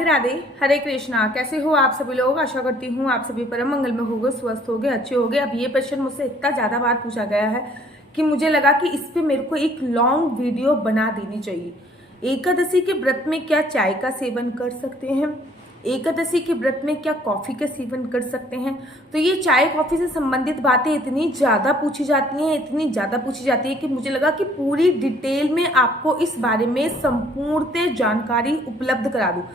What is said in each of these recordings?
राधे राधे, हरे कृष्णा। कैसे हो आप सभी लोग? आशा करती हूँ आप सभी परम मंगल में होगे, स्वस्थ होगे, अच्छे होगे। अब ये प्रश्न मुझसे इतना ज़्यादा बार पूछा गया है कि मुझे लगा कि इस पे मेरे को एक लॉन्ग वीडियो बना देनी चाहिए। एकादशी के व्रत में क्या चाय का सेवन कर सकते हैं? एकादशी के व्रत में क्या कॉफ़ी का सेवन कर सकते हैं? तो ये चाय कॉफ़ी से संबंधित बातें इतनी ज़्यादा पूछी जाती हैं, इतनी ज़्यादा पूछी जाती है कि मुझे लगा कि पूरी डिटेल में आपको इस बारे में संपूर्ण जानकारी उपलब्ध करा दूँ।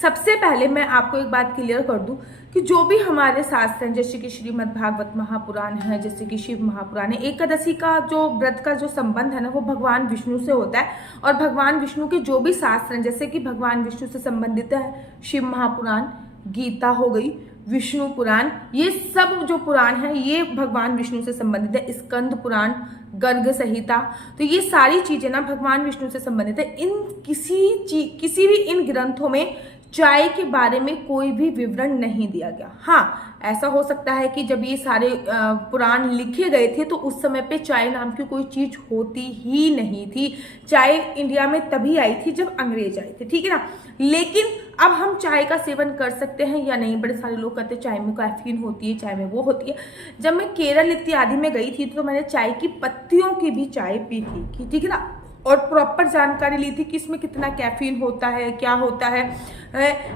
सबसे पहले मैं आपको एक बात क्लियर कर दूं कि जो भी हमारे शास्त्र हैं, जैसे कि श्रीमद् भागवत महापुराण है, जैसे कि शिव महापुराण है, एकादशी का जो व्रत का जो संबंध है ना, वो भगवान विष्णु से होता है। और भगवान विष्णु के जो भी शास्त्र हैं, जैसे कि भगवान विष्णु से संबंधित है शिव महापुराण, गीता हो गई, विष्णु पुराण, ये सब जो पुराण है ये भगवान विष्णु से संबंधित है। स्कंद पुराण, गर्ग संहिता, तो ये सारी चीजें ना भगवान विष्णु से संबंधित है। इन किसी भी इन ग्रंथों में चाय के बारे में कोई भी विवरण नहीं दिया गया। हाँ, ऐसा हो सकता है कि जब ये सारे पुराण लिखे गए थे तो उस समय पे चाय नाम की कोई चीज होती ही नहीं थी। चाय इंडिया में तभी आई थी जब अंग्रेज आए थे, ठीक है ना। लेकिन अब हम चाय का सेवन कर सकते हैं या नहीं? बड़े सारे लोग कहते हैं चाय में कैफीन होती है, चाय में वो होती है। जब मैं केरल इत्यादि में गई थी तो मैंने चाय की पत्तियों की भी चाय पी थी, ठीक है ना, और प्रॉपर जानकारी ली थी कि इसमें कितना कैफीन होता है, क्या होता है,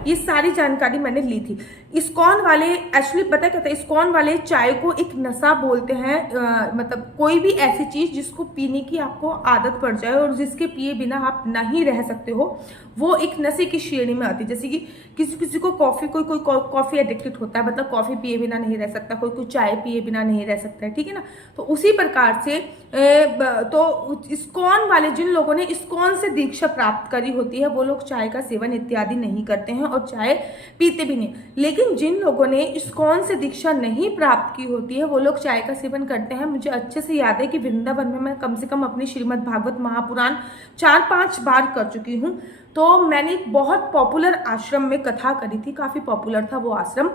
ये सारी जानकारी मैंने ली थी। इस्कॉन वाले एक्चुअली पता क्या था, इस्कॉन वाले चाय को एक नशा बोलते हैं। मतलब कोई भी ऐसी चीज जिसको पीने की आपको आदत पड़ जाए और जिसके पिए बिना आप नहीं रह सकते हो, वो एक नशे की श्रेणी में आती है। जैसे कि किसी किसी को कॉफी, कोई कॉफी एडिक्टेड होता है, मतलब कॉफी पिए बिना नहीं रह सकता, कोई चाय पिए बिना नहीं रह सकता है, ठीक है ना। तो उसी प्रकार से तो इस्कॉन वाले, जिन लोगों ने इस्कॉन से दीक्षा प्राप्त करी होती है, वो लोग चाय का सेवन इत्यादि नहीं करते हैं और चाय पीते भी नहीं। लेकिन जिन लोगों ने इस्कॉन से दीक्षा नहीं प्राप्त की होती है वो लोग चाय का सेवन करते हैं। मुझे अच्छे से याद है कि वृंदावन में मैं कम से कम अपनी श्रीमद् भागवत महापुराण 4-5 बार कर चुकी हूँ। तो मैंने एक बहुत पॉपुलर आश्रम में कथा करी थी, काफी पॉपुलर था वो आश्रम।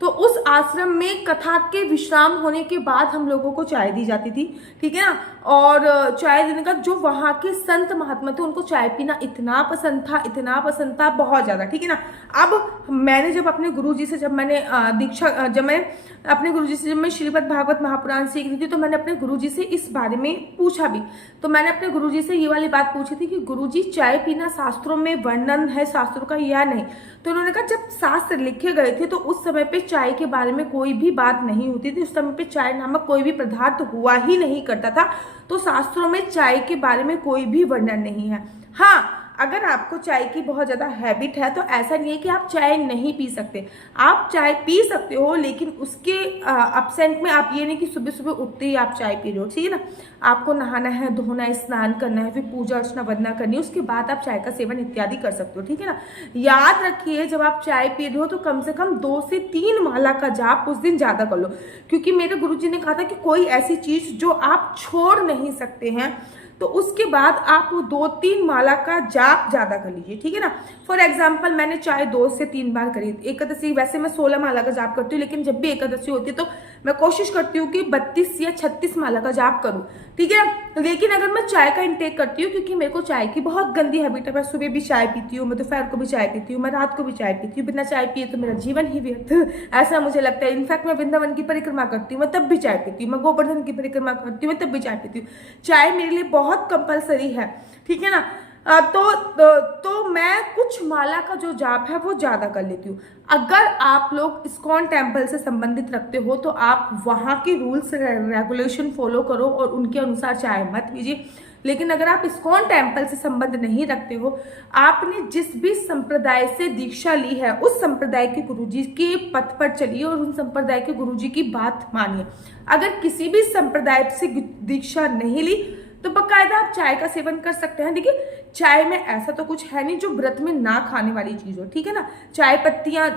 तो उस आश्रम में कथा के विश्राम होने के बाद हम लोगों को चाय दी जाती थी, ठीक है ना। और चाय देने का जो वहाँ के संत महात्मा थे उनको चाय पीना इतना पसंद था, इतना पसंद था, बहुत ज्यादा, ठीक है ना। अब मैंने जब अपने गुरुजी से, जब मैं अपने गुरुजी से जब मैं श्रीमद् भागवत महापुराण सीख रही थी तो मैंने अपने गुरुजी से इस बारे में पूछा भी। तो मैंने अपने गुरुजी से ये वाली बात पूछी थी कि गुरुजी चाय पीना शास्त्रों में वर्णन है शास्त्रों का या नहीं? तो उन्होंने कहा जब शास्त्र लिखे गए थे तो उस समय पे चाय के बारे में कोई भी बात नहीं होती थी। उस समय पे चाय नामक कोई भी पदार्थ हुआ ही नहीं करता था। तो शास्त्रों में चाय के बारे में कोई भी वर्णन नहीं है। हाँ, अगर आपको चाय की बहुत ज्यादा हैबिट है तो ऐसा नहीं है कि आप चाय नहीं पी सकते, आप चाय पी सकते हो, लेकिन उसके अब्सेंट में आप ये नहीं कि सुबह सुबह उठते ही आप चाय पी रहे हो, ठीक है ना। आपको नहाना है, धोना है, स्नान करना है, फिर पूजा अर्चना वंदना करनी है, उसके बाद आप चाय का सेवन इत्यादि कर सकते हो, ठीक है ना। याद रखिए, जब आप चाय पी रहे हो तो कम से कम 2 से 3 माला का जाप उस दिन ज्यादा कर लो, क्योंकि मेरे गुरुजी ने कहा था कि कोई ऐसी चीज जो आप छोड़ नहीं सकते हैं तो उसके बाद आप 2-3 माला का जाप ज्यादा कर लीजिए, ठीक है ना। फॉर एग्जाम्पल मैंने चाय 2 से 3 बार करी। एकादशी वैसे मैं 16 माला का जाप करती हूँ, लेकिन जब भी एकादशी होती है तो मैं कोशिश करती हूँ कि 32 या 36 माला का जाप करूँ, ठीक है। लेकिन अगर मैं चाय का इंटेक करती हूँ, क्योंकि मेरे को चाय की बहुत गंदी हैबिट है, मैं सुबह भी चाय पीती हूँ, मैं दोपहर को भी चाय पीती हूँ, मैं रात को भी चाय पीती हूँ, बिना चाय पिए तो मेरा जीवन ही व्यर्थ ऐसा मुझे लगता है। इनफैक्ट मैं वृंदावन की परिक्रमा करती हूँ, मैं तब भी चाय पीती हूँ, मैं गोवर्धन की परिक्रमा करती हूँ, मैं तब भी चाय पीती हूँ। चाय मेरे लिए बहुत कंपलसरी है, ठीक है ना। तो मैं कुछ माला का जो जाप है वो ज्यादा कर लेती हूँ। अगर आप लोग इस्कॉन टेम्पल से संबंधित रखते हो तो आप वहां के रूल्स रेगुलेशन फॉलो करो और उनके अनुसार चाय मत पीजिए। लेकिन अगर आप इस्कॉन टेम्पल से संबंध नहीं रखते हो, आपने जिस भी संप्रदाय से दीक्षा ली है उस संप्रदाय के गुरुजी के पथ पर चलिए और उन संप्रदाय के गुरुजी की बात मानिए। अगर किसी भी संप्रदाय से दीक्षा नहीं ली तो बकायदा आप चाय का सेवन कर सकते हैं। देखिए, चाय में ऐसा तो कुछ है नहीं जो व्रत में ना खाने वाली चीज हो, ठीक है ना। चाय पत्तियां,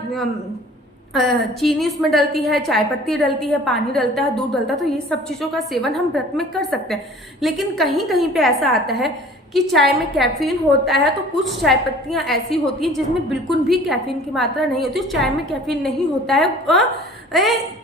चीनी उसमें डलती है, चाय पत्ती डलती है, पानी डलता है, दूध डलता है, तो ये सब चीजों का सेवन हम व्रत में कर सकते हैं। लेकिन कहीं कहीं पे ऐसा आता है कि चाय में कैफीन होता है, तो कुछ चाय पत्तियां ऐसी होती हैं जिसमें बिल्कुल भी कैफीन की मात्रा नहीं होती। चाय में कैफीन नहीं होता है,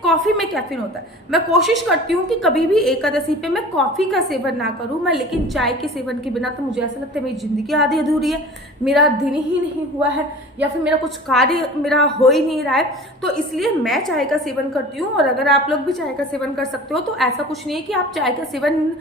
कॉफी में कैफीन होता है। मैं कोशिश करती हूँ कि कभी भी एकादशी पे मैं कॉफी का सेवन ना करूँ मैं, लेकिन चाय के सेवन के बिना तो मुझे ऐसा लगता है मेरी जिंदगी आधी अधूरी है, मेरा दिन ही नहीं हुआ है या फिर मेरा कुछ कार्य मेरा हो ही नहीं रहा है। तो इसलिए मैं चाय का सेवन करती हूँ। और अगर आप लोग भी चाय का सेवन कर सकते हो तो ऐसा कुछ नहीं है कि आप चाय का सेवन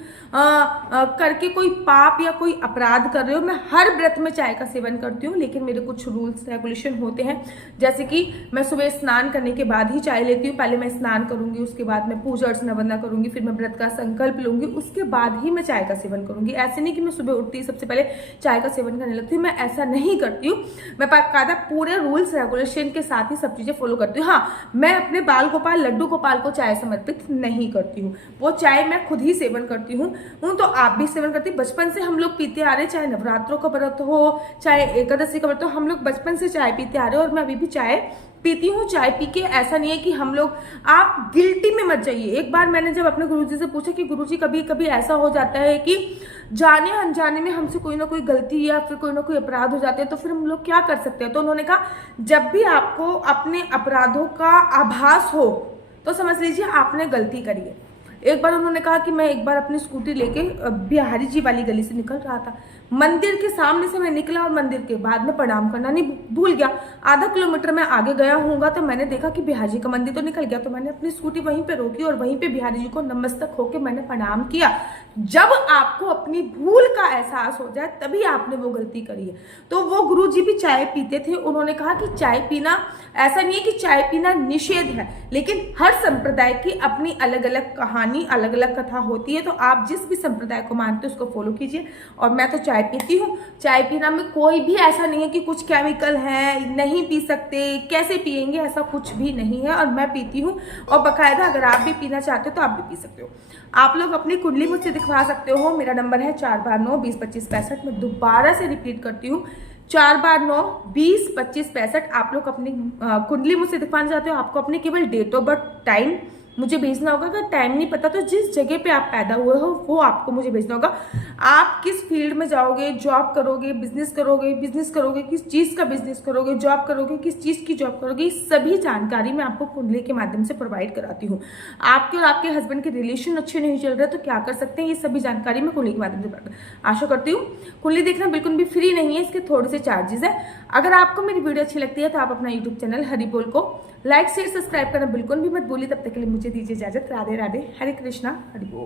करके कोई पाप या कोई अपराध कर रहे हो। मैं हर व्रत में चाय का सेवन करती हूँ, लेकिन मेरे कुछ रूल्स रेगुलेशन होते हैं, जैसे कि मैं सुबह स्नान करने के बाद ही चाय लेती हूँ। पहले मैं स्नान करूंगी, उसके बाद मैं पूजा अर्चना वंदना करूंगी, फिर मैं व्रत का संकल्प लूंगी, उसके बाद ही मैं चाय का सेवन करूंगी। ऐसे नहीं कि मैं सुबह उठती ही सबसे पहले चाय का सेवन करने लगती हूँ, मैं ऐसा नहीं करती हूँ। मैं बाकायदा पूरे रूल्स रेगुलेशन के साथ ही सब चीजें फॉलो करती हूँ। हाँ, मैं अपने बाल गोपाल लड्डू गोपाल को चाय समर्पित नहीं करती हूँ, वो चाय मैं खुद ही सेवन करती हूँ। तो आप भी सेवन करती। बचपन से हम लोग पीते आ रहे, चाहे नवरात्रों का व्रत हो चाहे एकादशी का व्रत हो, हम लोग बचपन से चाय पीते आ रहे और मैं अभी भी चाय पीती हूँ। चाय पी के ऐसा नहीं है कि हम लोग, आप गिल्टी में मत जाइए। एक बार मैंने जब अपने गुरुजी से पूछा कि गुरुजी कभी कभी ऐसा हो जाता है कि जाने अनजाने में हमसे कोई ना कोई गलती या फिर कोई ना कोई अपराध हो जाते हैं, तो फिर हम लोग क्या कर सकते हैं। तो उन्होंने कहा जब भी आपको अपने अपराधों का आभास हो तो समझ लीजिए आपने गलती करी है। एक बार उन्होंने कहा कि मैं एक बार अपनी स्कूटी लेके बिहारी जी वाली गली से निकल रहा था, मंदिर के सामने से मैं निकला और मंदिर के बाद में प्रणाम करना नहीं भूल गया। आधा किलोमीटर मैं आगे गया हूँगा तो मैंने देखा कि बिहारी जी का मंदिर तो निकल गया, तो मैंने अपनी स्कूटी वहीं पे रोकी और वहीं पे बिहारी जी को नमस्तक होके मैंने प्रणाम किया। जब आपको अपनी भूल का एहसास हो जाए तभी आपने वो गलती करी है। तो वो गुरु जी भी चाय पीते थे, उन्होंने कहा कि चाय पीना ऐसा नहीं है कि चाय पीना निषेध है, लेकिन हर संप्रदाय की अपनी अलग अलग कहानी अलग अलग कथा होती है। तो आप जिस भी संप्रदाय को मानते हो उसको फॉलो कीजिए। और मैं तो चाय पीती हूँ। चाय पीना में कोई भी ऐसा नहीं है कि कुछ केमिकल है, नहीं पी सकते, कैसे पियेंगे, ऐसा कुछ भी नहीं है। और मैं पीती हूँ और बाकायदा अगर आप भी पीना चाहते हो तो आप भी पी सकते हो। आप लोग अपनी कुंडली मुझसे दिखवा सकते हो। मेरा नंबर है 4/9-20-25-65। मैं दोबारा से रिपीट करती हूँ, 4/9-20-25-65। आप लोग अपनी कुंडली मुझसे दिखवाना चाहते हो, आपको अपने केवल डेट ऑफ बर्थ टाइम मुझे भेजना होगा। अगर टाइम नहीं पता तो जिस जगह पे आप पैदा हुए हो वो आपको मुझे भेजना होगा। आप किस फील्ड में जाओगे, जॉब करोगे, बिजनेस करोगे, किस चीज़ का बिजनेस करोगे, जॉब करोगे, किस चीज़ की जॉब करोगे, सभी जानकारी मैं आपको कुंडली के माध्यम से प्रोवाइड कराती हूँ। आपके और आपके हस्बैंड के रिलेशन अच्छे नहीं चल रहे तो क्या कर सकते हैं, ये सभी जानकारी मैं कुंडली के माध्यम से आशा करती हूँ। कुंडली देखना बिल्कुल भी फ्री नहीं है, इसके थोड़े से चार्जेस है। अगर आपको मेरी वीडियो अच्छी लगती है तो आप अपना यूट्यूब चैनल हरि बोल को लाइक शेयर सब्सक्राइब करना बिल्कुल भी मत भूलिए। तब तक के लिए मुझे दीजिए इजाजत। राधे राधे, हरे कृष्णा, हरि बोल।